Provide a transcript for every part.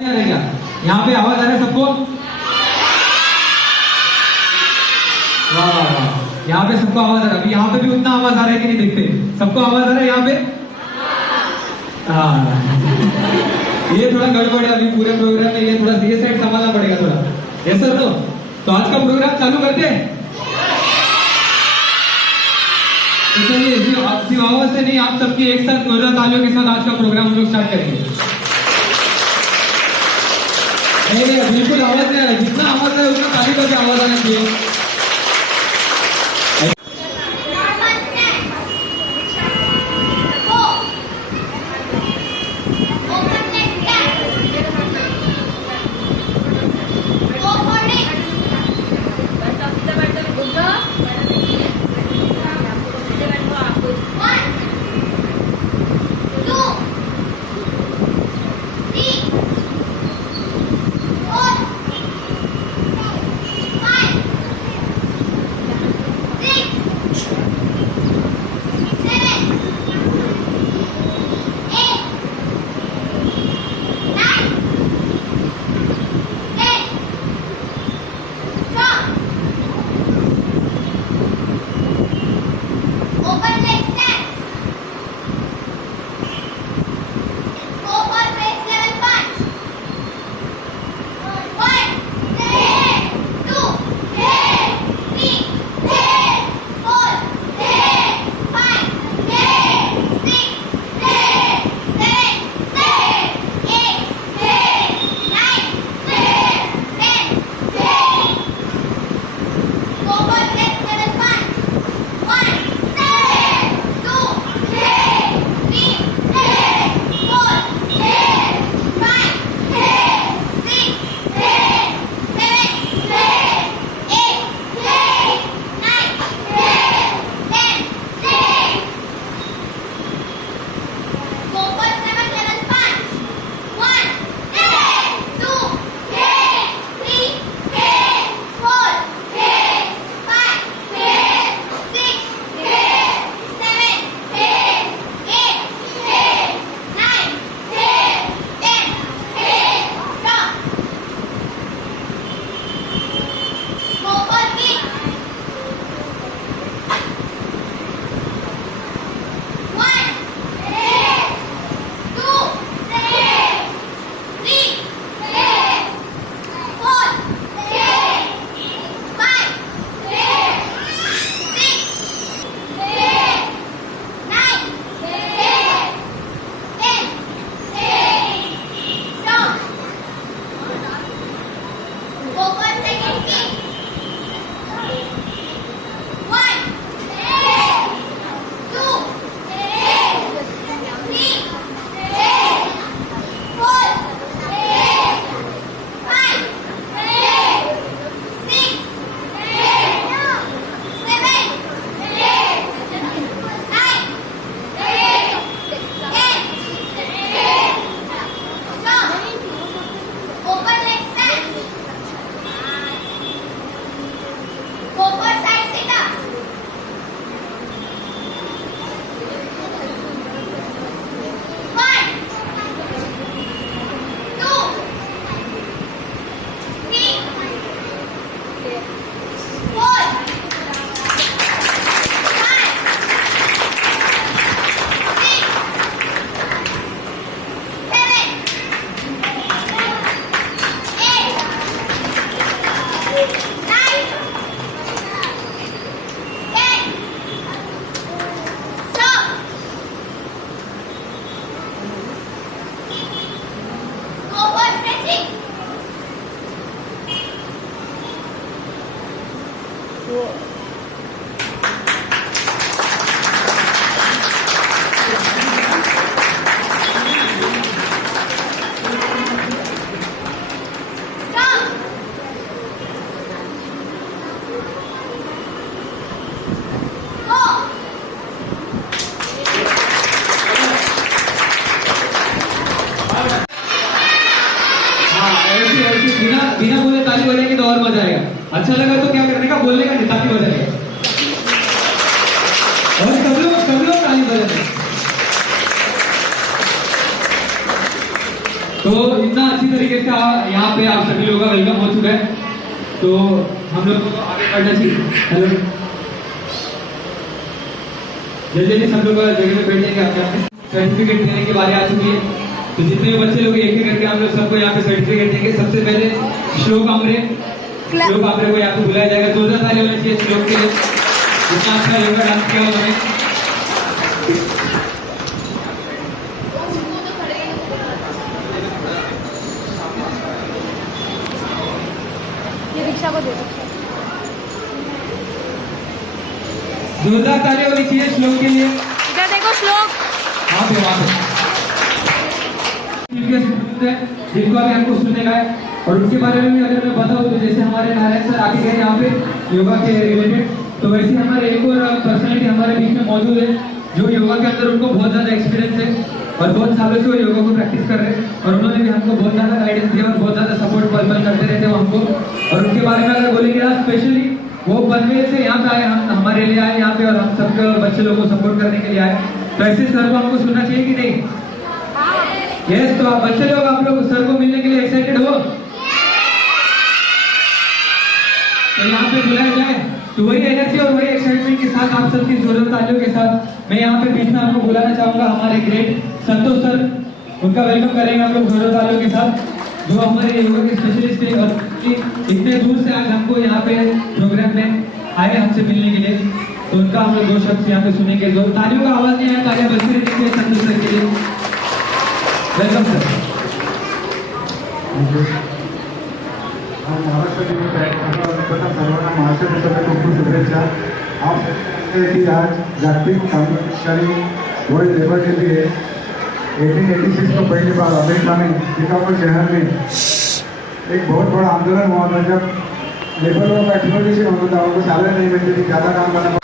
यहाँ पे आवाज आ रहा है सबको? वाह वाह वाह, यहाँ पे सबको आवाज आ रहा है। अभी यहाँ पे भी उतना आवाज आ रहा है कि नहीं देखते? सबको आवाज आ रहा है यहाँ पे? हाँ, ये थोड़ा गड़बड़ है अभी पूरे प्रोग्राम में, ये थोड़ा ये साइड संभालना पड़ेगा थोड़ा। Yes sir. तो आज का प्रोग्राम चालू करते हैं। तो चलिए सिर्फ आवाज से नहीं, आप सबकी एक साथ जोरदार तालियों के साथ आज का प्रोग्राम हम लोग स्टार्ट करेंगे। नहीं बिल्कुल आवाज नहीं आ रहा, जितना आवाज है उतना ताली बजे आवाज आना चाहिए। बिना बोले ताली बजाएंगे तो और मजा आएगा। अच्छा लगा तो क्या करने का, बोलने का नहीं, ताली बजाएंगे और सब लोग ताली बजाएंगे। तो इतना अच्छी तरीके से यहाँ पे आप सभी लोगों का वेलकम हो चुका है, तो हम लोग को आगे बढ़ना चाहिए। हेलो, जल्दी जल्दी सब लोग जगह पे बैठ जाएंगे। आपके सर्टिफिकेट देने की बारी आ चुकी है, तो जितने भी बच्चे लोग एक एक करके हम लोग सबको यहाँ पे सर्टिफिकेट देंगे। सबसे पहले श्लोक आमरे को यहाँ पे बुलाया जाएगा। जोरदार ताली होनी चाहिए श्लोक के लिए, इतना अच्छा योगा डांस किया उन्होंने। रिक्शा को दे दो। जोरदार ताली होनी चाहिए श्लोक के लिए। इधर देखो श्लोक। वहाँ पे जिनको अभी हमको सुनने का है, और उनके बारे में भी अगर मैं बताऊँ तो जैसे हमारे नारायण सर आके गए यहाँ पे योगा के रिलेटेड, तो वैसे हमारे एक और पर्सनैलिटी हमारे बीच में मौजूद है जो योगा के अंदर उनको बहुत ज़्यादा एक्सपीरियंस है और बहुत सालों से वो योगा को प्रैक्टिस कर रहे हैं, और उन्होंने भी हमको बहुत ज़्यादा गाइडेंस दिया और बहुत ज़्यादा सपोर्ट पल करते रहते हैं हमको। और उनके बारे में अगर बोलेंगे ना, स्पेशली वो पनवेल से यहाँ पे आए, हम हमारे लिए आए यहाँ पे, और हम सबके बच्चे लोगों को सपोर्ट करने के लिए आए। तो ऐसे सर को हमको सुनना चाहिए कि नहीं? यस, तो आप बच्चे लोग, आप लोग सर को मिलने के लिए एक्साइटेड हो? तो यहाँ पे बुलाया जाए, तो वही एनर्जी और वही एक्साइटमेंट के साथ आप सबकी जोरदार तालियों के साथ मैं यहाँ पे बीच में आपको बुलाना चाहूंगा हमारे ग्रेट संतोष सर। उनका वेलकम करेंगे हम लोग जोरदार तालियों के साथ, जो हमारे योगा के स्पेशलिस्ट है और इतने दूर से आज हमको यहाँ पे प्रोग्राम में आए हमसे मिलने के लिए। तो उनका हम लोग दो शब्द यहाँ पे सुनेंगे। जो तालियों का आवाज नहीं आया, तालियां बजती रहनी चाहिए संतोष सर के लिए। Welcome sir. महाराष्ट्र सर्वांना महाराष्ट्र दिवसाच्या खूप खूप शुभेच्छा। आप की आज जागतिक क्रांतिकारी वर्ल्ड लेबर डे भी है। 1886 को पहली बार अमेरिका में शिकागो शहर में एक बहुत बड़ा आंदोलन हुआ था, जब लेबर लोगों का एक्सप्लोटेशन होता था, उनको सैलरी नहीं मिलती थी, ज़्यादा काम करना।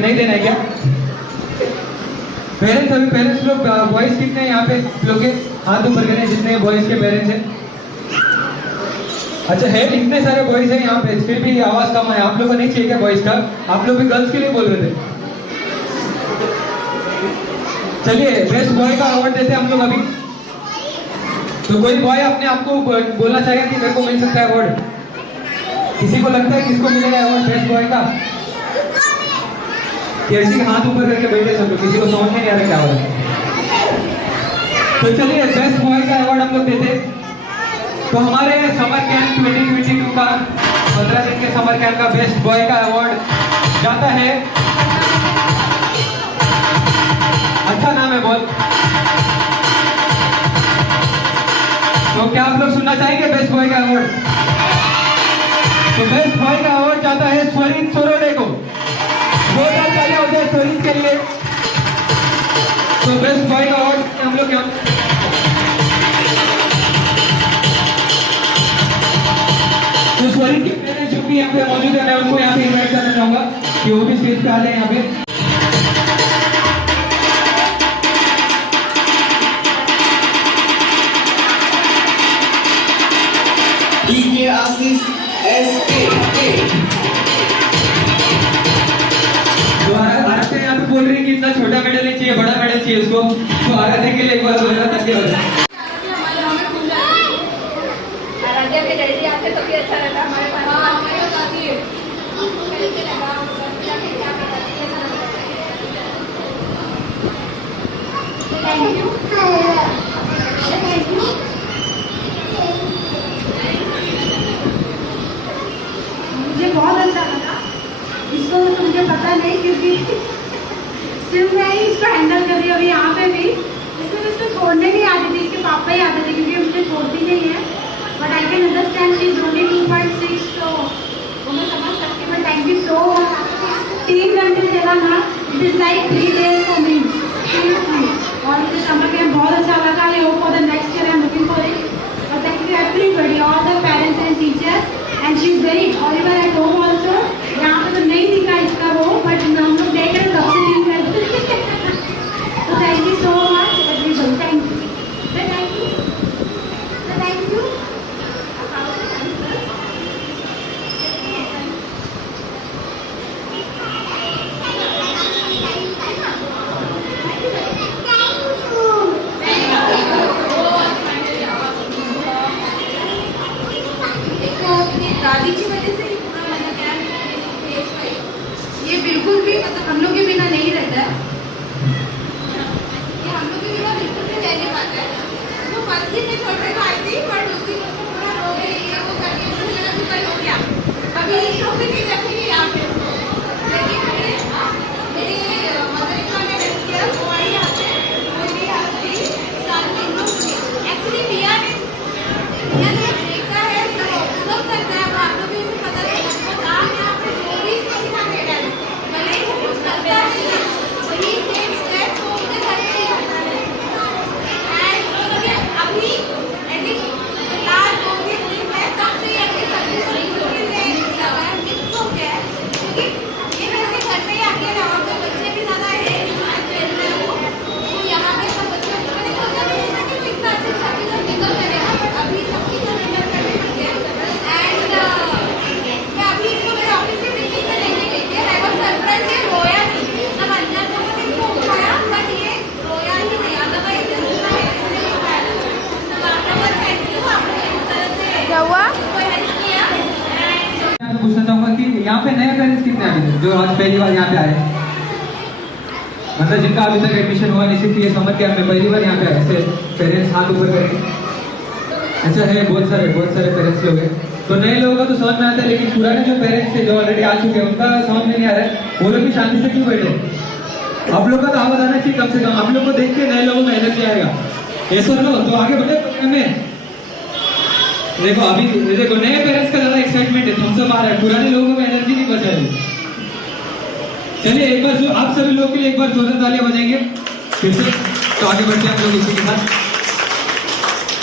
नहीं देना है क्या? पेरेंट्स अभी पेरेंट्स लोग बॉयज कितने हैं यहाँ पे लोग के हाथ ऊपर करें जितने बॉयज के पेरेंट्स हैं? अच्छा है, इतने सारे बॉयज हैं यहाँ पे, फिर भी आवाज कम है। आप लोगों को नहीं चाहिए क्या बॉयज का? आप लोग भी गर्ल्स के लिए बोल रहे थे। चलिए बेस्ट बॉय का अवार्ड देते हैं हम लोग अभी। तो कोई बॉय अपने आप को बोलना चाहेगा कि मेरे को मिल सकता है अवार्ड? किसी को लगता है किसको मिलेगा अवार्ड बेस्ट बॉय का? किसी के हाथ ऊपर करके बैठे सब लोग, किसी को समझ में नहीं आ रहा क्या हो रहा है। तो चलिए बेस्ट बॉय का अवार्ड हम लोग देते। तो हमारे समर कैंप 2022 का 15 दिन के समर कैंप का बेस्ट बॉय का अवार्ड जाता है, अच्छा नाम है बहुत। तो क्या आप लोग सुनना चाहेंगे बेस्ट बॉय का अवार्ड? तो बेस्ट बॉय का अवार्ड जाता है स्वरित सोरोडे को। बहुत अच्छा होता है स्वरित के लिए। तो बेस्ट बॉय का अवार्ड हम लोग यहाँ तो स्वरित के पेरेंट्स जो भी यहाँ पे मौजूद है, मैं उनको यहाँ पे इन्वाइट करना चाहूंगा कि वो भी स्टेज पे आ जाए यहाँ पे। आशीष तो आराध्या यहाँ पे बोल रही है कि इतना छोटा मेडल नहीं चाहिए, बड़ा मेडल चाहिए उसको। तो आराध्या के लिए एक बार बोलना ताकि आराध्या के डैडी आते तो भी अच्छा रहता हमारे पास। Thank you. मुझे बहुत अच्छा लगा। इसको तो मुझे पता नहीं क्योंकि सिर्फ मैं ही इसको हैंडल कर रही हूँ अभी यहाँ पे भी। इसको छोड़ने नहीं आती थी, इसके पापा ही आते थे क्योंकि मुझे छोड़ती नहीं है। But I can understand she is only 2.6, तो वो मैं समझ सकती हूँ। But thank you so much. 3 घंटे चला ना, it is like 3 days for me seriously. और मुझे समर कैंप बहुत अच्छा लगा। I hope for the next year I am looking for it. और thank you everybody, all the parents and teachers. And she is very Oliver at home also. यहाँ पे तो नहीं दिखा इसका वो, बट हम लोग देख रहे हैं कब से दिन में। तो थैंक यू सो मच। कितने अभी तक जो आज पहली बार यहाँ पे आए? मतलब जिनका अभी तक एडमिशन हुआ नहीं, सिर्फ ये समझ के आपने पहली बार यहाँ पे आए, ऐसे पेरेंट्स हाथ ऊपर करेंगे। अच्छा है, बहुत सारे पेरेंट्स लोग हैं। तो नए लोगों का तो समझ में आता है, लेकिन पुराने जो पेरेंट्स थे जो ऑलरेडी आ चुके हैं उनका समझ में नहीं आ रहा है, वो लोग भी शांति से क्यों बैठे? आप लोग का तो आवाज आना चाहिए कम से कम, आप लोग को देख के नए लोगों में एनर्जी आएगा। ये सुन लो तो आगे बढ़े प्रोग्राम में। देखो अभी देखो नए पेरेंट्स का ज्यादा एक्साइटमेंट है, तुमसे आ रहा है, पुराने लोगों में एनर्जी नहीं बचा है। चलिए एक बार जो आप सभी लोगों के लिए एक बार जोरदार तालियां बजाएंगे फिर से। तो आगे बढ़ते हैं हम लोग इसी के साथ।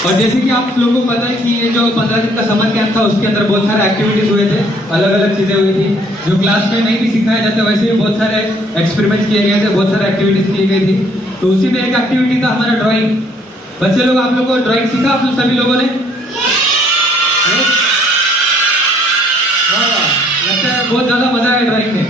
और जैसे कि आप लोगों को पता है कि ये जो 15 दिन का समर कैंप था उसके अंदर बहुत सारे एक्टिविटीज हुए थे, अलग अलग चीजें हुई थी जो क्लास में नहीं भी सिखाया जाता, वैसे भी बहुत सारे एक्सपेरिमेंट्स किए गए थे, बहुत सारे एक्टिविटीज की गई थी। तो उसी में एक एक्टिविटी था हमारा ड्राइंग। बच्चे लोग आप लोगों को ड्राइंग सीखा आप लोग सभी लोगों ने? लगता है बहुत ज्यादा मजा आया ड्राइंग में।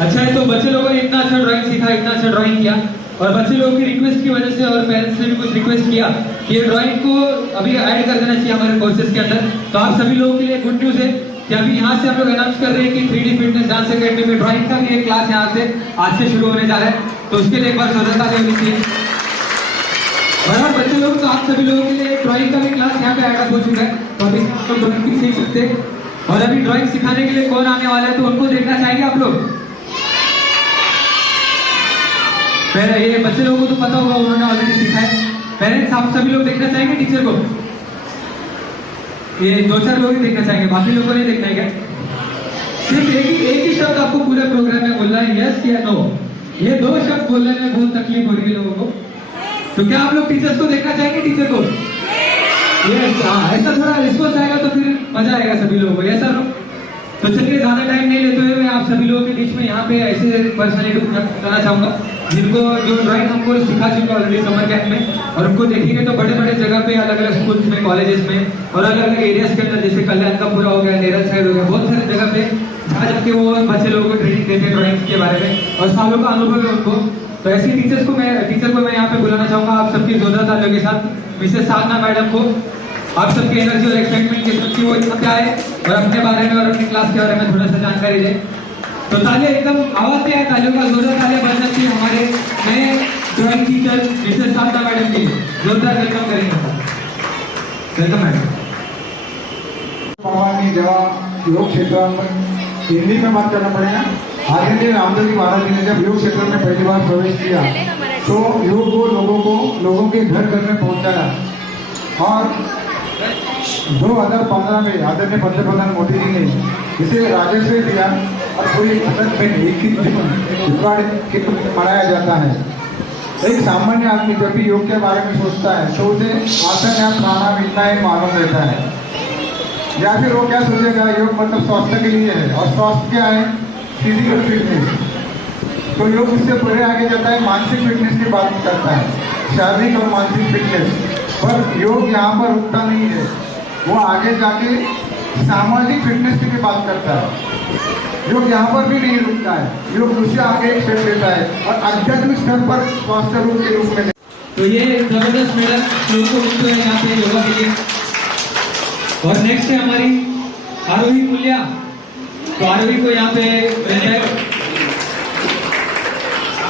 अच्छा है, तो बच्चे लोगों ने इतना अच्छा ड्राइंग सीखा, इतना अच्छा ड्राइंग किया, और बच्चे लोगों की रिक्वेस्ट की वजह से और पेरेंट्स ने भी कुछ रिक्वेस्ट किया कि ये ड्राइंग को अभी ऐड कर देना चाहिए हमारे कोर्सेज के अंदर। तो आप सभी लोगों के लिए गुड न्यूज है कि अभी यहाँ से हम लोग अनाउंस कर रहे हैं कि 3D फिटनेस डांस एकेडमी में ड्राइंग का भी एक क्लास यहाँ से आज से शुरू होने जा रहा है। तो उसके लिए एक बार सदस्यता होनी चाहिए। बराबर बच्चे लोग, तो आप सभी लोगों के लिए ड्राइंग का भी क्लास यहाँ पे ऐड हो चुका है, तो अभी आप लोग ड्राइंग भी सीख सकते हैं। और अभी ड्राइंग सिखाने के लिए कौन आने वाला है तो उनको देखना चाहेंगे आप लोग? ये बच्चे लोगों को तो पता होगा, उन्होंने ऑलरेडी सीखा है। पेरेंट्स आप सभी लोग देखना चाहेंगे टीचर को? ये 2-4 लोग ही देखना चाहेंगे, बाकी लोगों को नहीं देखना है क्या? सिर्फ एक ही शब्द आपको पूरे प्रोग्राम में बोलना है, यस या नो। ये 2 शब्द बोलने में बहुत तकलीफ हो रही है लोगों को। तो क्या आप लोग टीचर्स को देखना चाहेंगे? टीचर को यस, हाँ, ऐसा थोड़ा रिस्पॉन्स आएगा तो फिर मजा आएगा सभी लोगों को। ऐसा लो, तो चलिए ज्यादा टाइम नहीं लेते हुए मैं आप सभी लोगों के बीच में यहाँ पे ऐसे पर्सनैलिटी बताना चाहूंगा जिनको जो ड्राइंग हमको सिखा चुके ऑलरेडी समर कैंप में, और उनको देखेंगे तो बड़े बड़े जगह पे अलग अलग स्कूल्स में, कॉलेजेस में और अलग अलग एरियाज के अंदर, जैसे कल्याण का पूरा हो गया, नेरल साइड हो गया, बहुत सारे जगह पे जहाँ जाके वो बच्चे लोगों को ट्रेनिंग देते हैं ड्राइंग के बारे में, और सालों का अनुभव है उनको। तो ऐसे टीचर को मैं यहाँ पे बुलाना चाहूंगा आप सबकी जोरदार तालियों के साथ। मिसेस साधना मैडम को, आप सबकी एनर्जी और एक्साइटमेंट के साथ वो यहाँ पे आए और अपने बारे में और अपनी क्लास के बारे में थोड़ा सा जानकारी दे। तो तालियां एकदम आवाज से है, तालियों का जोरदार तालियां बजना चाहिए हमारे नए ड्राइंग टीचर मिसेस साधना मैडम की। जोरदार वेलकम करेंगे। Welcome madam. भगवान जब योग क्षेत्र में हिंदी में बात करना पड़ेगा। आदरणीय रामदेव जी महाराज जी ने जब योग क्षेत्र में पहली बार प्रवेश किया तो योग को लोगों के घर घर में पहुंचाया, और 2015 में आदरणीय पंतप्रधान मोदी जी ने इसे राजस्व दिया और पूरी भारत में एक ही मनाया जाता है। एक सामान्य आदमी जब भी योग के बारे में सोचता है तो उसे आसन या प्राणायाम इतना ही मालूम रहता है, या फिर वो क्या सोचेगा योग मतलब स्वास्थ्य के लिए है, और स्वास्थ्य क्या है? Physical fitness. तो योग उससे परे आगे जाता है, मानसिक फिटनेस की बात करता है, शारीरिक और मानसिक फिटनेस। पर योग यहाँ पर रुकता नहीं है, वो आगे जाके सामाजिक फिटनेस की भी बात करता है। योग यहाँ पर भी नहीं रुकता है, योग उससे आगे एक स्टेप लेता है और आध्यात्मिक स्तर पर स्वास्थ्य रूप के रूप में। तो ये जबरदस्त मेडल लोगों को मिलते हैं यहाँ पे योगा के लिए। और नेक्स्ट है हमारी आरोही मूल्या। तो आरोही को यहाँ पे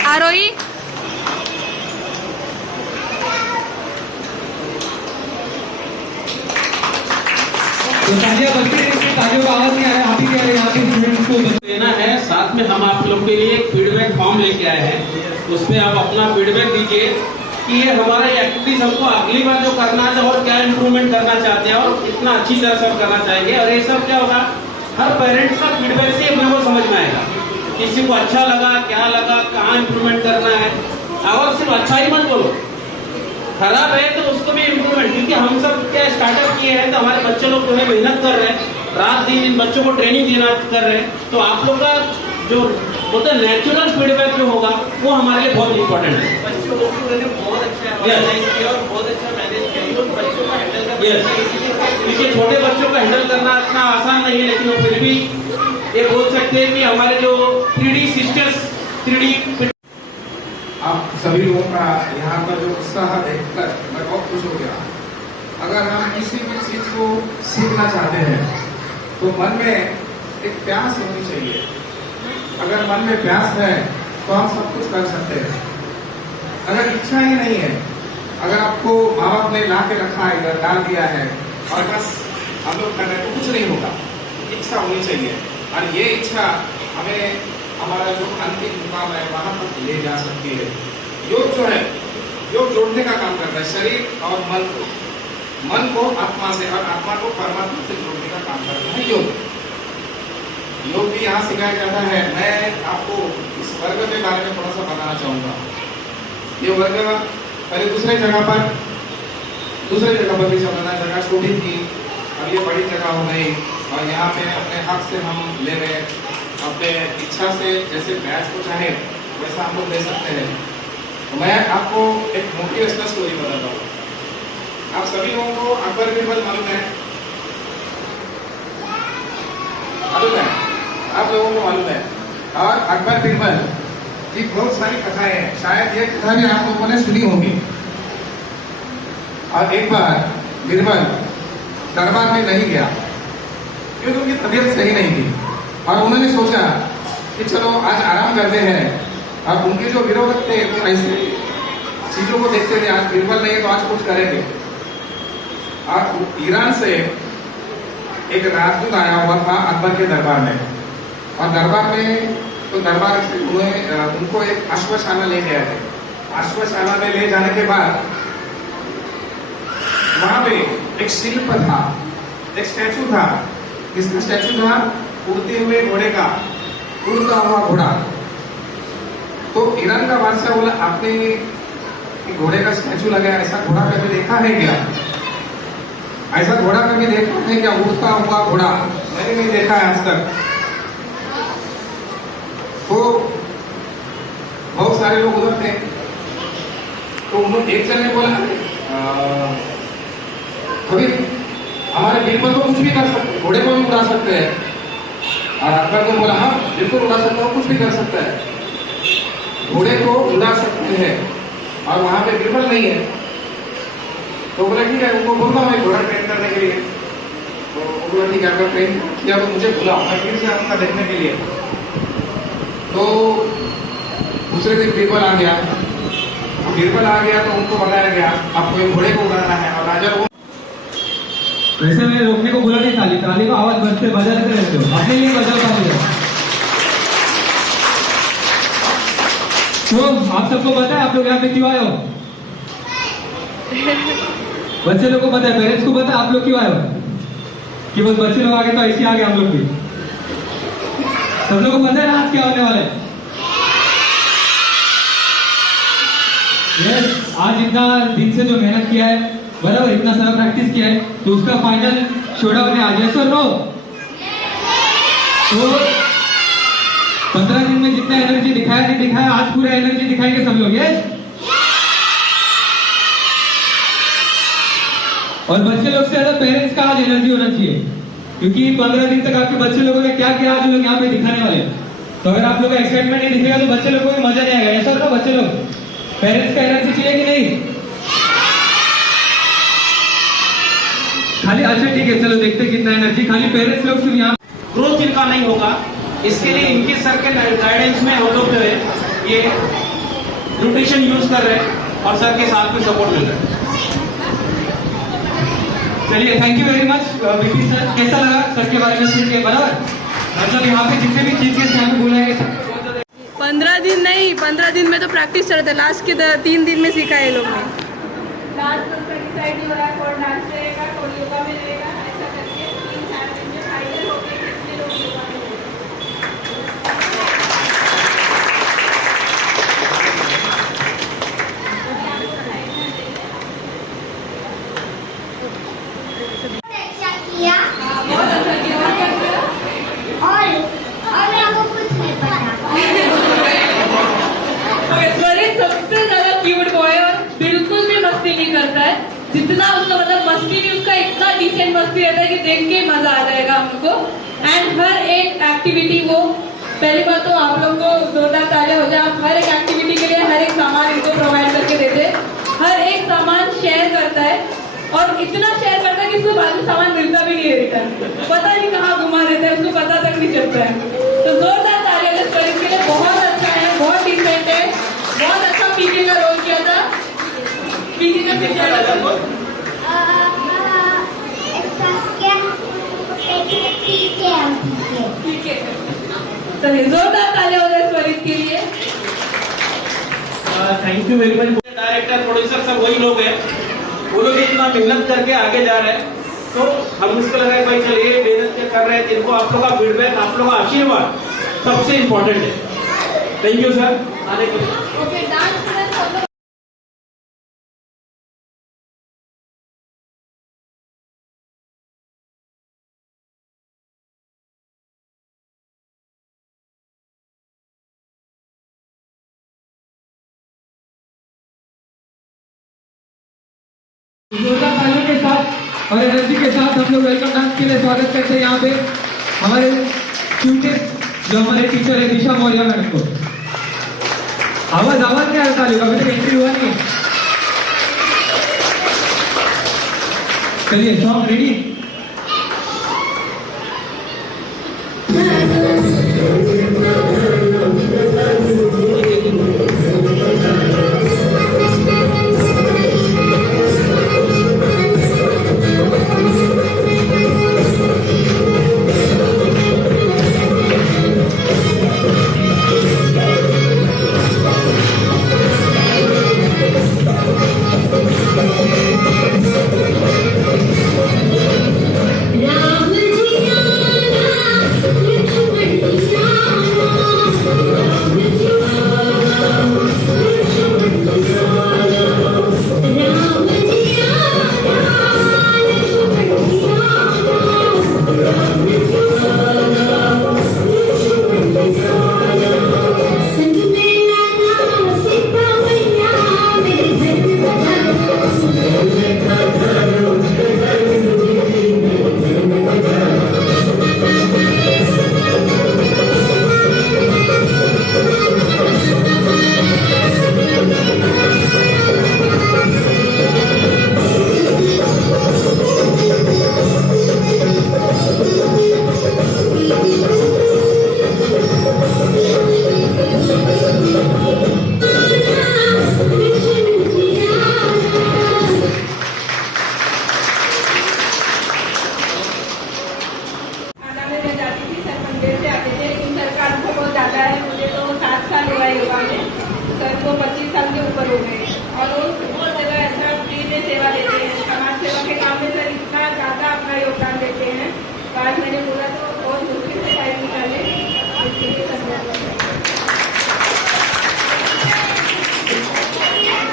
आरोही तो तालियां बजती है, तालियों का आवाज नहीं आ रहा है, आप ही कह रहे हैं यहाँ के स्टूडेंट्स को देना है। साथ में हम आप लोग के लिए एक फीडबैक फॉर्म लेके आए हैं, उसमें आप अपना फीडबैक दीजिए कि ये हमारा एक्टिविटीज हमको अगली बार जो करना है और क्या इम्प्रूवमेंट करना चाहते हैं और कितना अच्छी तरह से करना चाहेंगे। और ये सब क्या होगा, हर पेरेंट्स का फीडबैक से अपने को समझ में आएगा, किसी को अच्छा लगा, क्या लगा, कहाँ इम्प्रूवमेंट करना है। और सिर्फ अच्छा ही मत बोलो, खराब है तो उसको भी इम्प्रूवमेंट, क्योंकि हम सब क्या स्टार्टअप किए हैं तो हमारे बच्चे लोग जो है मेहनत कर रहे हैं, रात दिन इन बच्चों को ट्रेनिंग देना कर रहे हैं। तो आप लोग का जो बोलते हैं नेचुरल फीडबैक जो होगा वो हमारे लिए बहुत इंपॉर्टेंट है। बच्चों को बहुत अच्छा और बहुत अच्छा मैनेज किया, बच्चों को हैंडल करना, क्योंकि छोटे बच्चों को हैंडल करना इतना आसान नहीं है, लेकिन वो फिर भी ये बोल सकते हैं कि हमारे जो 3D सिस्टर्स 3D आप सभी लोगों का यहाँ का जो उत्साह देखकर मैं बहुत खुश हो गया। अगर हम किसी भी चीज को सीखना चाहते हैं तो मन में एक प्यास होनी चाहिए, अगर मन में प्यास है तो हम सब कुछ कर सकते हैं। अगर इच्छा ही नहीं है, अगर आपको माँ बाप ने ला के रखा है, इधर डाल दिया है और बस हम लोग कर रहे हैं तो कुछ नहीं होगा। इच्छा होनी चाहिए और ये इच्छा हमें हमारा जो अंतिम मुकाम है वहां तक ले जा सकती है। योग जो है, योग जोड़ने का काम करता है शरीर और मन को आत्मा से और आत्मा को परमात्मा से जोड़ने का काम करता है योग। योग भी यहाँ सिखाया जाता है। मैं आपको इस वर्ग के बारे में थोड़ा सा बताना चाहूंगा। ये वर्ग पहले दूसरे जगह पर भी चलना, जगह छोटी थी, अब ये बड़ी जगह हो गई और यहाँ पे अपने हक से हम ले रहे, अपने इच्छा से जैसे बैच को चाहे वैसा हम लोग ले सकते हैं। तो मैं आपको एक मोटिवेशनल स्टोरी बताता हूँ। आप सभी लोगों को अकबर बिरबल मालूम है? आप लोगों को मालूम है। और अकबर बिरबल की बहुत सारी कथाएं हैं, शायद ये कथा भी आप लोगों ने सुनी होगी। और एक बार बिरबल दरबार में नहीं गया क्योंकि उनकी तबीयत सही नहीं थी और उन्होंने सोचा कि चलो आज आराम करते हैं। और उनके जो विरोधक थे वो ऐसे चीजों को देखते थे, आज बिरबल नहीं है तो आज कुछ करेंगे। और ईरान से एक राजदूत आया हुआ था अकबर के दरबार में और दरबार में तो दरबार से उनको एक अश्वशाला ले गए थे। अश्वशाला में ले जाने के बाद वहां पे एक शिल्प था, एक स्टैचू था। किसका स्टैचू था? उड़ते हुए घोड़े का, उड़ता हुआ घोड़ा। तो ईरान का बादशाह बोला, आपने घोड़े का स्टैचू लगाया, ऐसा घोड़ा कभी देखा है क्या? ऐसा घोड़ा कभी देखा है क्या? उड़ता हुआ घोड़ा मैंने नहीं देखा है आज तक। तो बहुत सारे लोग उधर थे, तो उन्होंने एक जन ने बोला कभी हमारे बिरबल को कुछ भी कर सकते, घोड़े को भी उड़ा सकते हैं। और अकबर को बोला हाँ बिल्कुल उड़ा सकता हूँ, कुछ भी कर सकता है, घोड़े को उड़ा सकते हैं। और वहां पे बिरबल नहीं है तो बोला ठीक है, उनको बोलता हूँ घोड़ा ट्रेन करने के लिए। तो वो बोला ठीक है, अगर ट्रेन किया तो मुझे बुलाओ, मैं फिर से आपका देखने के लिए। तो दूसरे दिन बिरबल आ गया। तो उनको बताया गया आपको एक घोड़े को उड़ाना है। और राजा को वैसे मैंने रोकने को बोला नहीं, ताली को आवाज बजते बजाते रहते हो, अपने लिए बजाओ ताली। तो आप सबको पता है आप लोग यहाँ पे क्यों आए हो? बच्चे लोग को पता है, पेरेंट्स को पता है आप लोग क्यों आए हो? कि बस बच्चे लोग आगे तो ऐसे आगे हम लोग भी। सब लोग को पता है ना आज क्या होने वाला है? आज इतना दिन से जो मेहनत किया है, बराबर इतना सारा प्रैक्टिस किया है, तो उसका फाइनल शोडाउन में आ गया। सर नो तो 15 दिन में जितना एनर्जी दिखाया नहीं दिखाया, आज पूरा एनर्जी दिखाएंगे सब लोग। यस। और बच्चे लोग से ज्यादा पेरेंट्स का आज एनर्जी होना चाहिए, क्योंकि 15 दिन तक आपके बच्चे लोगों ने क्या किया आज लोग यहाँ पे दिखाने वाले। तो अगर आप लोग का एक्साइटमेंट नहीं दिखेगा तो बच्चे लोगों को भी मजा नहीं आएगा। ऐसा ना बच्चे लोग, पेरेंट्स का एनर्जी चाहिए कि नहीं? खाली अच्छा ठीक है, चलो देखते कितना एनर्जी। खाली पेरेंट्स लोग सिर्फ यहाँ ग्रोथ इनका नहीं होगा। इसके लिए इनके सर के गाइडेंस में हम लोग जो है ये न्यूट्रिशन यूज कर रहे हैं और सर के साथ में सपोर्ट मिल रहा है। चलिए thank you very much BP sir. कैसा लगा सर के बारे में सुन के? बराबर, मतलब यहाँ पे जितने भी चीज के यहाँ पे बुलाएंगे 15 दिन नहीं, 15 दिन में तो प्रैक्टिस चल रहा था, लास्ट के 3 दिन में सीखा है लोग ने। लास्ट मंथ का डिसाइड नहीं हो रहा है कौन डांस रहेगा कौन योगा में रहेगा, ऐसा करके 3-4 दिन में फाइनल हो गए कितने लोग योगा में किया और आपको कुछ नहीं पता। सबसे ज्यादा क्यूट बॉय और बिल्कुल भी मस्ती नहीं करता है। जितना उसका मतलब मस्ती भी उसका इतना डिसेंट मस्ती रहता है कि देख के मजा आ जाएगा हमको। एंड हर एक एक्टिविटी वो, पहली बात तो आप लोग को जोरदार तालियां हो जाए, आप हर एक एक्टिविटी के लिए हर एक सामान इनको प्रोवाइड करके देते हैं। हर एक सामान शेयर करता है और इतना शेयर करता है कि उसको बाद में सामान मिलता भी नहीं है रिटर्न, पता नहीं कहाँ घुमा देता है, उसको पता तक नहीं चलता है। तो जोरदार तालियां किसी का पिक्चर लगा दो। ठीक है, चलिए जोरदार तालियां हो जाए स्वरित के लिए। Thank you very much. Director producer सब वही लोग हैं, वो लोग इतना मेहनत करके आगे जा रहे हैं, तो हम उसको लगा कि भाई चलिए मेहनत क्या कर रहे हैं, इनको आप लोग का फीडबैक, आप लोग का आशीर्वाद सबसे इम्पोर्टेंट है। थैंक यू सर आने के लिए। ओके, डांस स्टूडेंट जोरदार तालियों के साथ और एनर्जी के साथ हम लोग वेलकम डांस के लिए स्वागत करते हैं यहाँ पे हमारे क्यूटेस्ट जो हमारे टीचर है दिशा मौर्य मैडम को। आवाज नहीं आ रहा तालियों का, अभी तक एंट्री हुआ नहीं। चलिए song ready.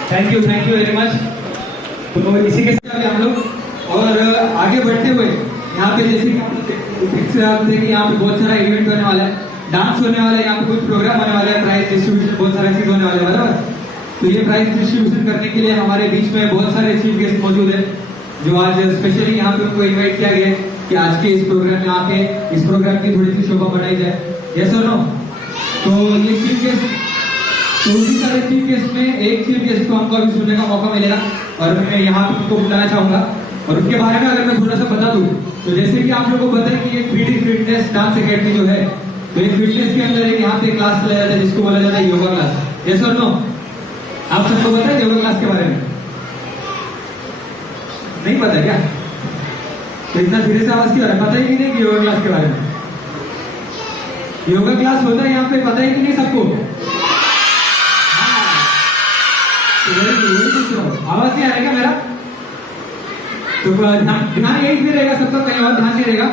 Thank you very much. तो इसी के साथ हम लोग और आगे बढ़ते हुए यहाँ पे जैसे कि आप थे कि यहाँ पे बहुत सारा इवेंट होने वाला है, डांस होने वाला है, यहाँ पे कुछ प्रोग्राम होने वाला है, प्राइज डिस्ट्रीब्यूशन बहुत सारा चीज होने वाला है, बराबर। तो ये प्राइज डिस्ट्रीब्यूशन करने के लिए हमारे बीच में बहुत सारे चीफ गेस्ट मौजूद है, जो आज स्पेशली यहाँ पे उनको इन्वाइट किया गया है कि आज के इस प्रोग्राम में आके इस प्रोग्राम की थोड़ी सी शोभा बढ़ाई जाए। यस और नो? तो ये चीफ गेस्ट, तो उसी सारे चीफ गेस्ट में एक चीफ गेस्ट को हमको अभी सुनने का मौका मिलेगा और मैं यहाँ पे उनको बुलाना चाहूंगा। और उसके बारे में अगर मैं थोड़ा सा बता दूं तो जैसे कि आप लोगों को पता है कि ये 3D फिटनेस डांस एकेडमी जो है, तो ये फिटनेस के अंदर एक यहाँ पे क्लास चलाया जाता है जिसको बोला जाता है योगा क्लास। यस और नो? आप सबको पता है योगा क्लास के बारे में? नहीं पता क्या? तो इतना धीरे से आवाज क्यों आ रहा है? पता ही नहीं कि योगा क्लास के बारे में? योगा क्लास होता है यहाँ पे, पता ही नहीं सबको? आवाज नहीं आ रहा क्या मेरा? तो ध्यान यही भी रहेगा सबका, कहीं और ध्यान नहीं रहेगा।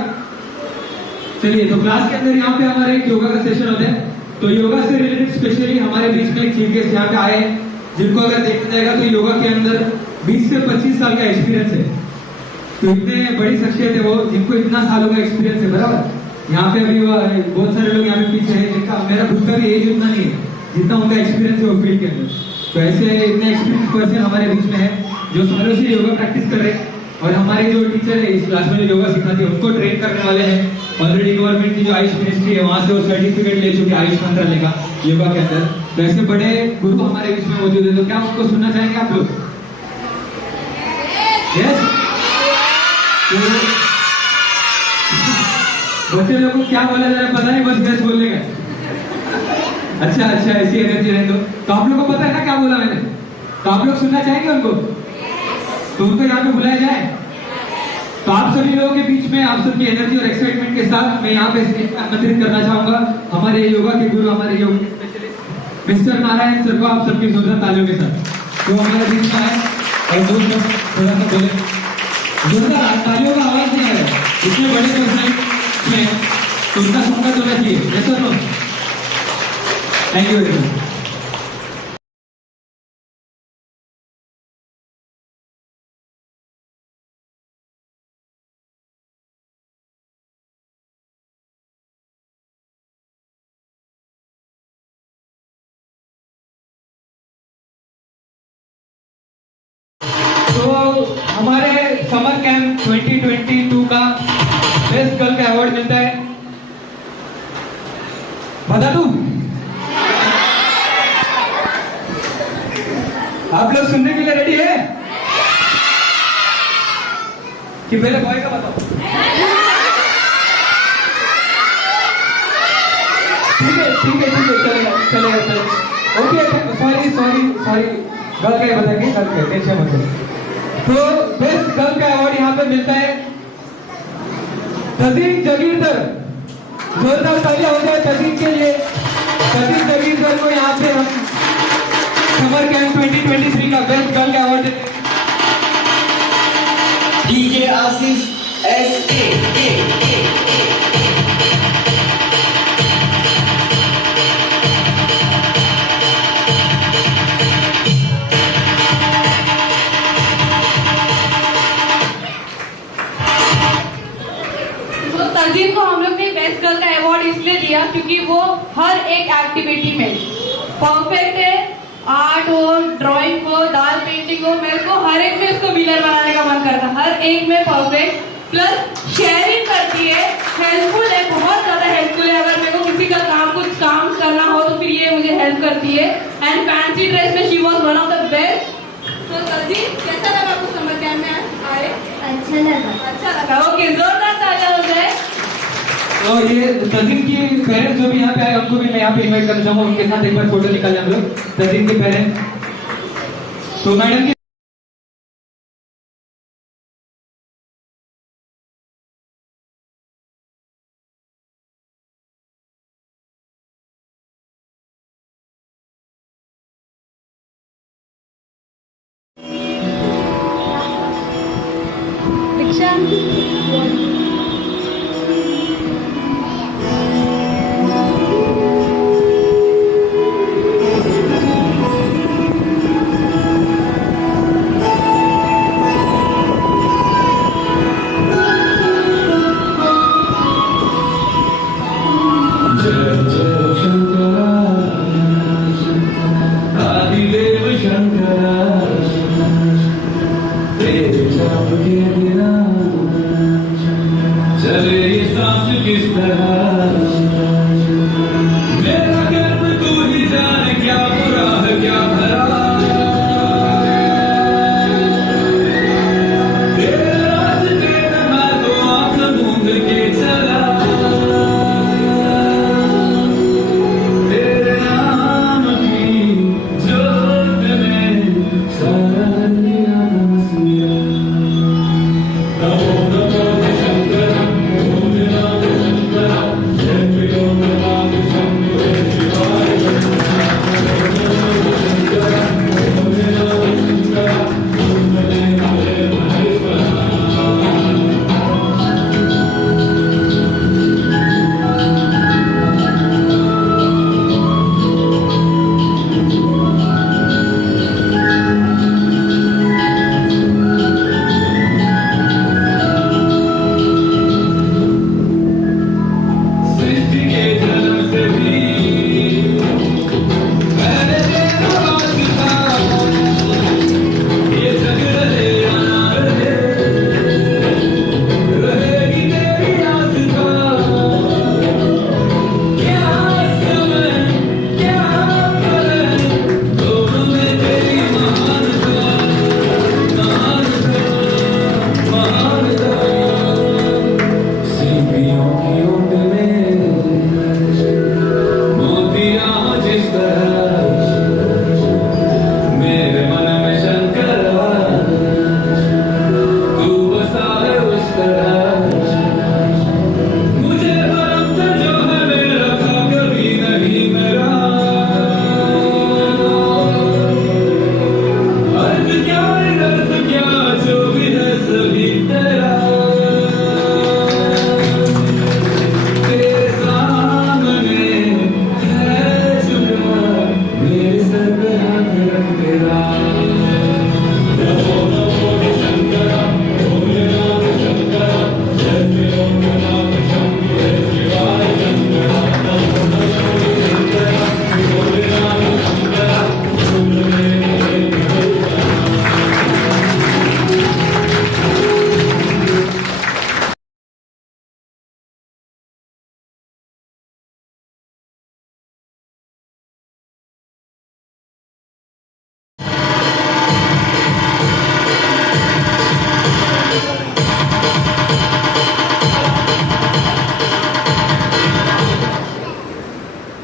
चलिए, तो क्लास के अंदर यहाँ पे हमारे एक योगा का सेशन होता है। तो योगा से रिलेटेड स्पेशली हमारे बीच में एक चीफ गेस्ट यहाँ पे आए हैं, जिनको अगर देखा जाएगा तो योगा के अंदर 20 से 25 साल का एक्सपीरियंस है। तो इतने बड़ी शख्सियत है वो, जिनको इतना सालों का एक्सपीरियंस है, बराबर। यहाँ पे अभी बहुत सारे लोग यहाँ पे पीछे है, जिनका मेरा खुद का भी एज उतना नहीं है जितना उनका एक्सपीरियंस है वो फील्ड के अंदर। तो ऐसे इतने एक्सपीरियंस पर्सन हमारे बीच में है जो सालों से योगा प्रैक्टिस कर रहे हैं। और हमारे जो टीचर है इस क्लास में जो योगा सिखाते हैं उनको ट्रेन करने वाले हैं। ऑलरेडी गवर्नमेंट की जो आयुष मिनिस्ट्री है वहां से वो सर्टिफिकेट ले चुके आयुष मंत्रालय का योगा के अंदर। तो ऐसे बड़े गुरु हमारे बीच में मौजूद है। तो क्या उनको सुनना चाहेंगे आप लोग? यस? बच्चे लोगों को क्या बोला जा रहा है पता नहीं, बस यस बोलने का। अच्छा, ऐसी एनर्जी रहने दो। तो आप लोगों को पता है ना क्या बोला मैंने? तो आप लोग सुनना चाहेंगे उनको? तो उनको यहाँ पे बुलाया जाए। तो आप सभी लोगों के बीच में आप सबकी एनर्जी और एक्साइटमेंट के साथ मैं यहाँ पे आमंत्रित करना चाहूंगा हमारे योगा के गुरु, हमारे योग के स्पेशलिस्ट मिस्टर नारायण सर को, आप सबकी जोरदार तालियों के साथ। तो हमारे बीच में आए और दोस्त थोड़ा सा बोले, जोरदार तालियों का आवाज नहीं आ रहा है, इतने बड़े पर्सनैलिटी में तो उनका स्वागत होना चाहिए। Yes sir, no? Thank you very much. तो हमारे समर कैंप 2022 का बेस्ट गर्ल का अवार्ड मिलता है, बता दूं? आप लोग सुनने के लिए रेडी है कि पहले बॉय का बताओ? ठीक है चलेगा। ओके, सॉरी गर्ल का ही बताएंगे, गर्ल का टेंशन मत लो। तो बेस्ट गर्ल का अवार्ड यहाँ पे मिलता है तजीन जगीरदार। जोरदार तालियां हो जाए तजीन के लिए। तजीन जगीरदार को यहाँ पे हम समर कैंप 2023 का बेस्ट गर्ल का अवार्ड देते हैं। डीजे आशीष SK तजीन को हम लोग ने बेस्ट गर्ल का अवार्ड इसलिए दिया क्योंकि वो हर एक एक्टिविटी में परफेक्ट है। आर्ट हो, ड्राइंग हो, दाल पेंटिंग हो, मेरे को हर एक में उसको विनर बनाने का मन करता है। हर एक में परफेक्ट, प्लस शेयरिंग करती है, हेल्पफुल है, बहुत ज्यादा हेल्पफुल है। अगर मेरे को किसी का कुछ काम करना हो तो फिर ये मुझे हेल्प करती है। एंड फैंसी ड्रेस में she was one of the best. तो तजीन, कैसा लगा आपको समर कैंप में आए? अच्छा लगा। ओके, जोरदार तालियां हो जाए। तो ये तजीन की पेरेंट्स जो भी यहाँ पे आए उनको भी मैं यहाँ पे इनवाइट करना चाहूँगा, उनके साथ एक बार फोटो निकालें हम लोग। तजीन के पेरेंट्स, तो मैडम की जय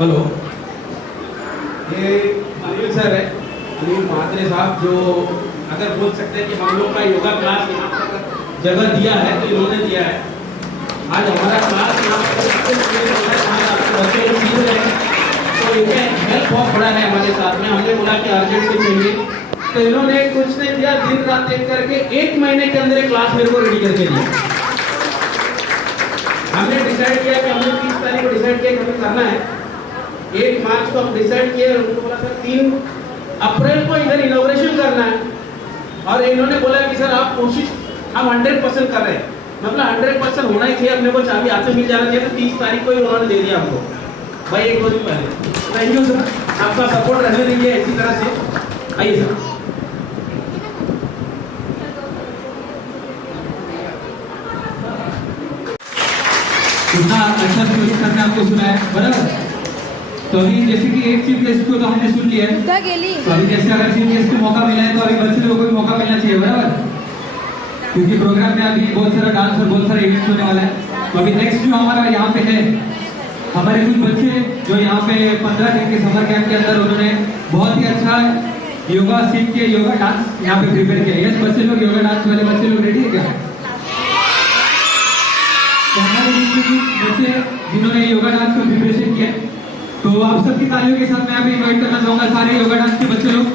हेलो, ये अनिल सर है, अनिल महात्रे साहब, जो अगर बोल सकते हैं कि हम लोग का योगा क्लास यहाँ पर जगह दिया है तो इन्होंने दिया है। आज हमारा क्लास यहाँ पर बच्चे लोग सीख रहे हैं, तो इनमें हेल्प बहुत बड़ा है हमारे साथ में। हमने बोला कि अर्जेंट में चाहिए, तो इन्होंने कुछ नहीं दिया, दिन रात एक करके 1 महीने के अंदर क्लास मेरे को रेडी करके दिया। हमने डिसाइड किया कि हमने 30 तारीख को डिसाइड किया कि हमें करना है, 1 मार्च को हम डिसाइड किए, उनको बोला सर 3 अप्रैल को इधर इनॉग्रेशन करना है, और इन्होंने बोला कि सर आप कोशिश, हम 100% कर रहे हैं, मतलब 100% होना ही चाहिए, अपने को चाबी हाथ से मिल जाना चाहिए, तो 30 तारीख को ही उन्होंने दे दिया हमको भाई 1 दिन पहले। थैंक यू सर, आपका सपोर्ट रहने दीजिए इसी तरह से। आइए सर। इतना अच्छा से करने आपको सुना है, बराबर। तो अभी जैसे कि एक चीफ गेस्ट को तो हमने सुन लिया है, तो अभी जैसे अगर चीफ गेस्ट को मौका मिला है तो अभी बच्चे लोगों को भी मौका मिलना चाहिए, बराबर, क्योंकि प्रोग्राम में अभी बहुत सारा डांस और बहुत सारे इवेंट्स होने वाला है। तो अभी नेक्स्ट जो हमारा यहाँ पे है, हमारे कुछ बच्चे जो यहाँ पे 15 दिन के समर कैंप के अंदर उन्होंने बहुत ही अच्छा योगा सीख के योगा डांस यहाँ पे प्रिपेयर किया। यस बच्चे लोग, योगा डांस वाले बच्चे लोग रेडी है क्या? तो हमारे बच्चे जिन्होंने योगा डांस का प्रिपरेशन किया, तो आप सबकी तालियों के साथ मैं अभी इन्वाइट करना चाहूंगा सारे योगा डांस के बच्चे लोग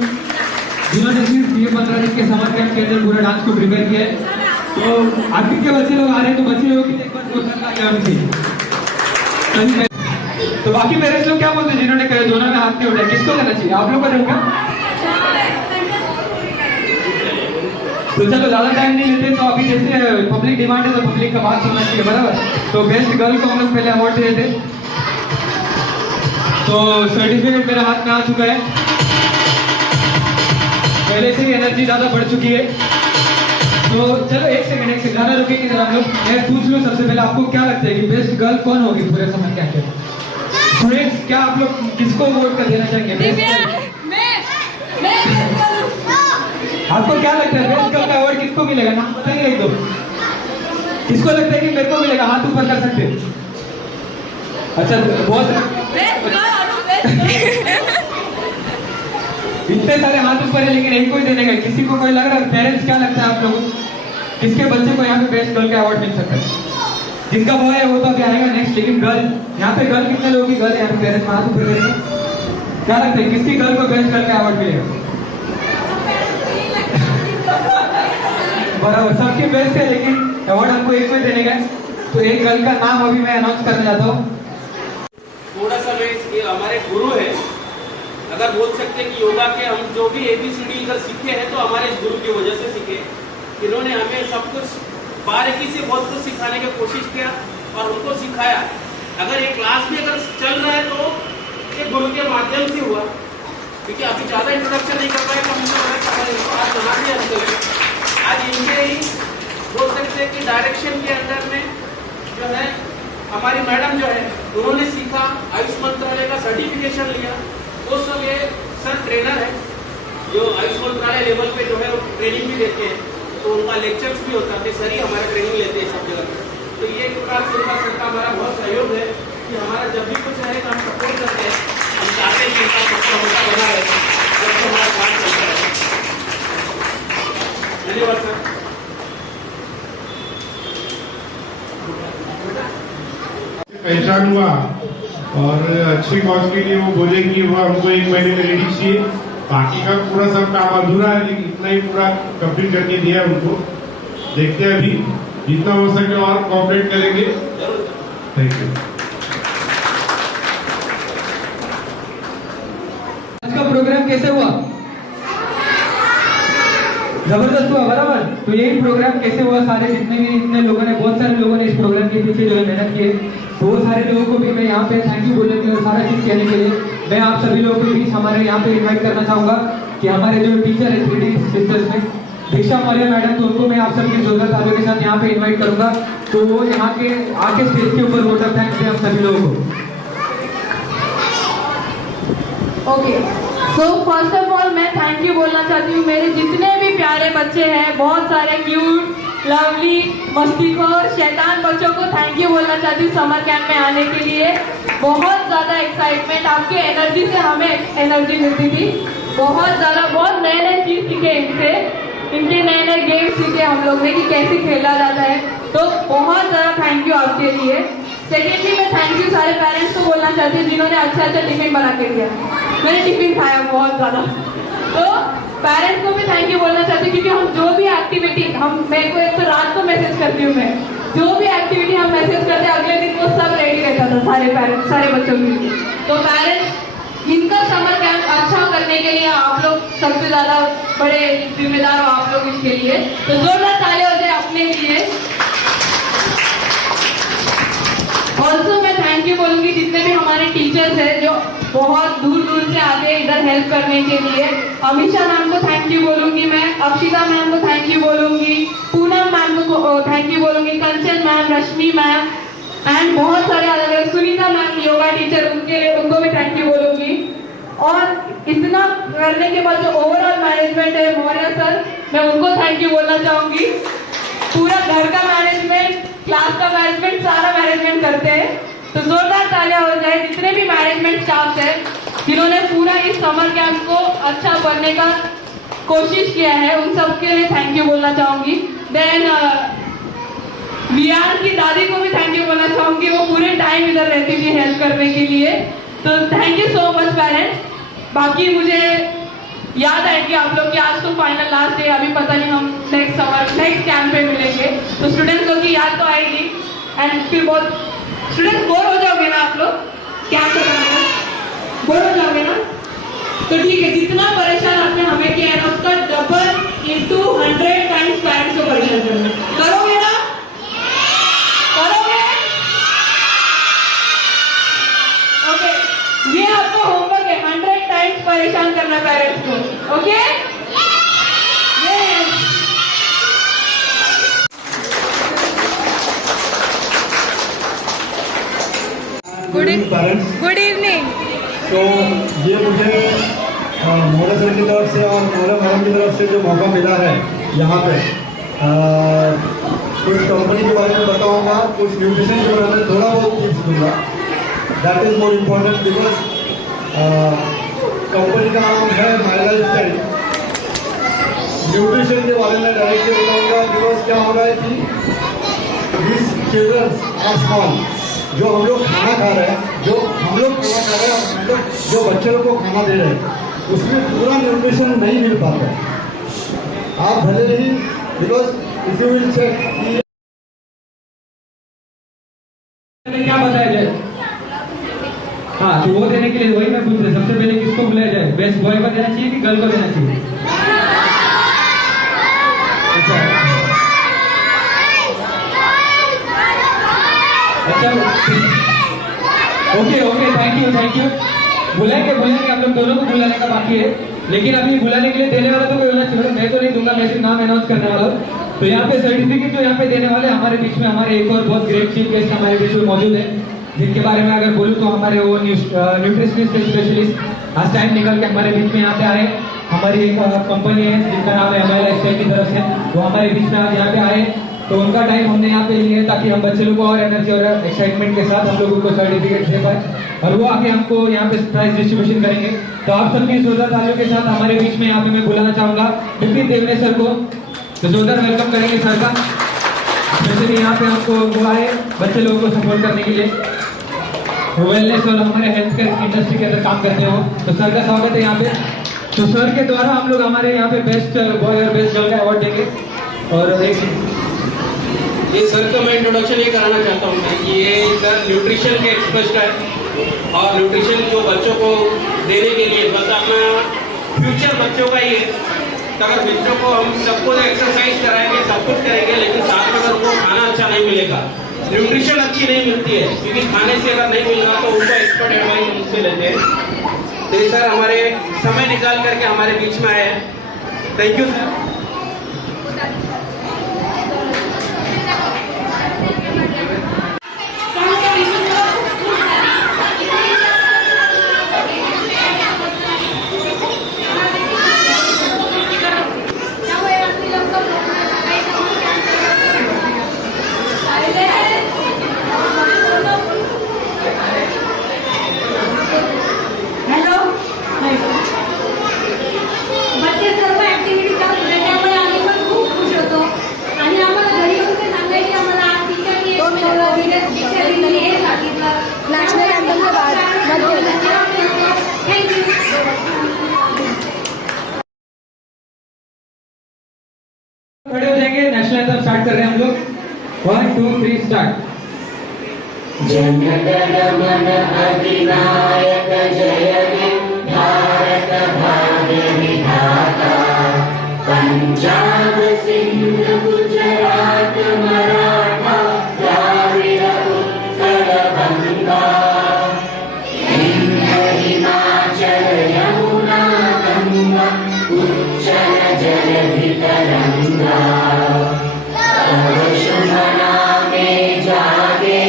जिन्होंने सिर्फ ये 15 दिन के समर कैंप के अंदर पूरा डांस को प्रिपेयर किया है। तो आखिर के बच्चे लोग आ रहे हैं, तो बच्चे लोगों की एक बार जोर करना क्या होनी चाहिए। तो बाकी पेरेंट्स लोग क्या बोलते हैं जिन्होंने कहे दोनों में हाथ नहीं उठाए, किसको करना चाहिए? आप लोग को देंगे। तो चलो ज्यादा टाइम नहीं लेते, तो अभी जैसे पब्लिक डिमांड है तो पब्लिक का बात सुनना चाहिए, बराबर। तो बेस्ट गर्ल को हम लोग पहले अवार्ड दे देते, तो सर्टिफिकेट मेरे हाथ में आ चुका है, पहले से ही एनर्जी ज्यादा बढ़ चुकी है। तो चलो एक सेकंड गाना रुकेंगे जरा हम लोग। मैं पूछ लूँ सबसे पहले, आपको क्या लगता है कि बेस्ट गर्ल कौन होगी पूरे समय क्या है? स्टूडेंट्स, क्या आप लोग किसको वोट कर देना चाहेंगे? आपको क्या लगता है बेस्ट गर्ल का अवार्ड किसको मिलेगा? नाम बताइए एक दो, किसको लगता है कि मेरे को मिलेगा? हाथ ऊपर कर सकते हैं। अच्छा, बहुत इतने सारे हाथ ऊपर है लेकिन एक कोई देने का, किसी को कोई लग रहा है? पेरेंट्स क्या लगता है आप लोगों को किसके बच्चे को यहाँ पे बेस्ट गर्ल का अवार्ड मिल सकता है? जिनका बॉय है वो तो अभी आएगा नेक्स्ट, लेकिन गर्ल यहाँ पे गर्ल कितने लोगों की गर्ल है यहाँ पे? पेरेंट्स हाथ ऊपर करेंगे, क्या लगता है किसकी गर्ल को बेस्ट गर्ल का अवार्ड मिलेगा? बराबर, सबके बेस्ट है लेकिन अवार्ड हमको एक को ही देने का है। तो एक गर्ल का नाम अभी मैं अनाउंस करना चाहता हूँ। थोड़ा सा मैं ये हमारे गुरु है, अगर बोल सकते हैं कि योगा के हम जो भी ABCD इधर सीखे हैं तो हमारे इस गुरु की वजह से सीखे। इन्होंने हमें सब कुछ बारीकी से बहुत कुछ सिखाने की कोशिश किया और उनको सिखाया। अगर ये क्लास भी अगर चल रहा है तो ये गुरु के माध्यम से हुआ, क्योंकि अभी ज़्यादा इंट्रोडक्शन नहीं कर पाए तो हमने आज बना दिया। आज इनके ही बोल सकते हैं कि डायरेक्शन के अंदर में जो है हमारी मैडम जो है उन्होंने सीखा, आयुष मंत्रालय का सर्टिफिकेशन लिया। वो सब ये सर ट्रेनर है जो आयुष मंत्रालय लेवल पे जो है वो ट्रेनिंग भी देते हैं, तो उनका लेक्चर्स भी होता है, सर ही हमारा ट्रेनिंग लेते हैं सब जगह पे। तो ये एक प्रकार से उनका सर का हमारा बहुत सहयोग है कि हमारा जब भी कुछ है तो हम सपोर्ट करते हैं, हम चाहते हैं कि उनका सबका मोटा बना रहे, जब हमारा काम चलता है। धन्यवाद सर। पहचान हुआ और अच्छी कॉज के लिए वो बोले कि वो हमको 1 महीने में रेडी चाहिए, बाकी का पूरा सब काम अधूरा है लेकिन इतना ही पूरा कंप्लीट करके दिया है उनको। देखते हैं अभी जितना हो सके और कोऑपरेट करेंगे। Thank you. आज का प्रोग्राम कैसे हुआ? जबरदस्त हुआ, बराबर। तो यही प्रोग्राम कैसे हुआ, सारे जितने भी इतने लोगों ने, बहुत सारे लोगों ने इस प्रोग्राम के पीछे जो है मेहनत की है, तो वो सारे लोगों को भी मैं यहाँ पे थैंक यू बोलने के लिए, सारा चीज कहने के लिए मैं आप सभी लोगों के बीच हमारे यहाँ पे इन्वाइट करना चाहूंगा कि हमारे जो टीचर है 3D सिस्टर्स में दीक्षा मौर्य मैडम, तो उनको मैं आप सबकी जोरदार तालियों के साथ यहाँ पे इन्वाइट करूंगा। तो वो यहाँ के आके स्टेज के ऊपर वोट ऑफ थैंक्स दें हम सभी लोगों को। Okay, so first of all मैं थैंक यू बोलना चाहती हूँ मेरे जितने भी प्यारे बच्चे हैं, बहुत सारे क्यूट लवली, मस्तीखोर, शैतान बच्चों को थैंक यू बोलना चाहती हूँ समर कैंप में आने के लिए। बहुत ज़्यादा एक्साइटमेंट, आपके एनर्जी से हमें एनर्जी मिलती थी। बहुत ज़्यादा, बहुत नए नए चीज़ सीखे इनसे, इनके नए नए गेम सीखे हम लोग ने कि कैसे खेला जाता है। तो बहुत ज़्यादा थैंक यू आपके लिए। सेकेंडली मैं थैंक यू सारे पेरेंट्स को बोलना चाहती हूँ जिन्होंने अच्छा टिफिन बना के दिया। मैंने टिफिन खाया बहुत ज़्यादा, तो पेरेंट्स को भी थैंक यू बोलना चाहती हूँ क्योंकि हम जो भी एक्टिविटी, हम मेरे को एक तो रात को मैसेज करती हूँ मैं, जो भी एक्टिविटी हम मैसेज करते हैं अगले दिन वो सब रेडी रहता था सारे पेरेंट्स, सारे बच्चों के लिए। तो पेरेंट्स, इनका समर कैंप अच्छा करने के लिए आप लोग सबसे ज़्यादा बड़े जिम्मेदार हो आप लोग इसके लिए, तो जोरदार तालियां हो जाए अपने लिए। ऑल्सो मैं थैंक यू बोलूँगी जितने भी हमारे टीचर्स हैं जो बहुत दूर दूर से आते हैं इधर हेल्प करने के लिए। अमीशा मैम को थैंक यू बोलूँगी मैं, अक्षिता मैम को थैंक यू बोलूँगी, पूनम मैम को थैंक यू बोलूँगी, कंचन मैम, रश्मि मैम एंड बहुत सारे अलग अलग, सुनीता मैम योगा टीचर, उनको भी थैंक यू बोलूँगी। और इतना करने के बाद जो ओवरऑल मैनेजमेंट है मौर्य सर, मैं उनको थैंक यू बोलना चाहूँगी। पूरा घर का मैनेजमेंट, क्लास का मैनेजमेंट, सारा मैनेजमेंट करते हैं, तो जोरदार तालियां हो जाए जितने भी मैनेजमेंट स्टाफ है जिन्होंने पूरा इस समर कैंप को अच्छा बनने का कोशिश किया है, उन सबके लिए थैंक यू बोलना चाहूँगी। देन वियान की दादी को भी थैंक यू बोलना चाहूँगी, वो पूरे टाइम इधर रहती थी हेल्प करने के लिए, तो thank you so much parents. बाकी मुझे याद है कि आप लोग की आज तो फाइनल लास्ट डे, अभी पता नहीं हम नेक्स्ट कैंप पे मिलेंगे, तो स्टूडेंट्स लोग की याद तो आएगी एंड फिर बहुत स्टूडेंट्स बोर हो जाओगे ना आप लोग कैंप करने, बोर हो जाओगे ना, तो ठीक है, जितना परेशान आपने हमें किया है ना उसका डबल इंटू 100 टाइम्स पेरेंट्स को परेशान करना, करोगे ना, करोगे? ओके, ये आपका होमवर्क है, 100 टाइम्स परेशान करना पेरेंट्स को, ओके? Good evening. तो ये मुझे मौर्य सर की तरफ से और मौर्य मैडम की तरफ से जो मौका मिला है यहाँ पे, कुछ कंपनी के बारे में बताऊँगा, कुछ न्यूट्रिशन के बारे में थोड़ा बहुत टिप्स दूँगा। That is more important because company का नाम है माय लाइफ स्टाइल। न्यूट्रिशन के बारे में डायरेक्टली बताऊँगा बिकॉज क्या हो रहा है कि दिस चिल्ड्रंस आर स्मॉल, जो हम लोग खाना खा रहे हैं, जो हम लोग खाना खा रहे हैं, हम लोग जो बच्चे लोग को खाना दे रहे हैं, उसमें पूरा न्यूट्रिशन नहीं मिल पाता है। आप भले ही because if you will check क्या बताया जाए, हाँ तो वो देने के लिए वही मैं पूछ रहा, सबसे पहले किसको बुलाया जाए, बेस्ट बॉय को देना चाहिए कि गर्ल को देना चाहिए? अच्छा ओके ओके, थैंक यू। बुलाएंगे हम लोग दोनों को बुलाने का बाकी है, लेकिन अभी बुलाने के लिए देने वाला तो कोई होना चाहिए, मैं तो नहीं दूंगा, मैं सिर्फ नाम अनाउंस करने वाला हूँ। तो यहाँ पे सर्टिफिकेट जो यहाँ पे देने वाले हमारे बीच में, हमारे एक और बहुत ग्रेट चीफ गेस्ट हमारे बीच में मौजूद है, जिनके बारे में अगर बोलूँ तो हमारे वो न्यूट्रिशनिस्ट स्पेशलिस्ट आज टाइम निकल के हमारे बीच में यहाँ पे आए। हमारी एक कंपनी है जिनका नाम है हमारे लाइफस्टाइल की तरफ से, वो हमारे बीच में आज यहाँ पे आए, तो उनका टाइम हमने यहाँ पे लिया है ताकि हम बच्चे लोगों को और एनर्जी और एक्साइटमेंट के साथ हम लोगों को सर्टिफिकेट दे पाए, और वो आके हमको यहाँ पे प्राइज डिस्ट्रीब्यूशन करेंगे। तो आप सबकी जोरदार तालियों के साथ हमारे बीच में यहाँ पे मैं बुलाना चाहूँगा विपिन देवने सर को, तो जोरदार वेलकम करेंगे सर का। स्पेशली यहाँ पे हमको वो आए बच्चे लोगों को सपोर्ट करने के लिए, वेलनेस और हमारे हेल्थ केयर इंडस्ट्री के अंदर काम करते हो, तो सर का स्वागत है यहाँ पे। तो सर के द्वारा हम लोग हमारे यहाँ पे बेस्ट बॉय और बेस्ट गर्ल का अवार्ड देंगे। और ये सर का मैं इंट्रोडक्शन ये कराना चाहता हूँ कि ये सर न्यूट्रिशन के एक्सपर्ट है, और न्यूट्रिशन जो बच्चों को देने के लिए मतलब अपना फ्यूचर बच्चों का ही है। तो अगर बच्चों को हम सबको एक्सरसाइज कराएंगे, सब कुछ करेंगे, लेकिन साथ में अगर उनको खाना अच्छा नहीं मिलेगा, न्यूट्रिशन अच्छी नहीं मिलती है, क्योंकि खाने से अगर नहीं मिल रहा तो उनका एक्सपर्ट एडवाइस उनसे लेते हैं। तो ये सर हमारे समय निकाल करके हमारे बीच में आए हैं, थैंक यू सर। जाएंगे, नेशनल एंथम स्टार्ट कर रहे हैं हम लोग। 1 2 3 स्टार्ट। जनगण मन अधिनायक जय हे भारत भाग्य विधाता पंजाब सिंध गुजरात मराठा द्राविड़ उत्कल गंगा विंध्य हिमाचल यमुना गंगा उच्चल जलधि तरंगा तव शुभ नामे जागे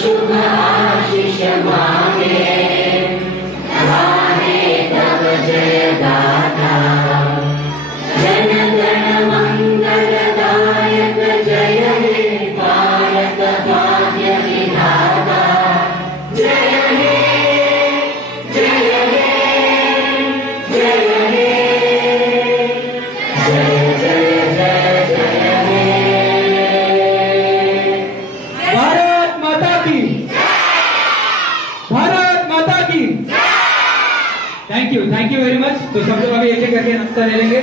शुभ आशीष मांगे गाहे तब जय गाथा जन गण मंगल दायक जय हे भारत भाग्य विधाता जय हे जय हे जय हे जय जय जय जय हे भारत माता की, भारत माता की। Thank you very much. तो सब लोग अभी एक एक करके नाश्ता ले लेंगे।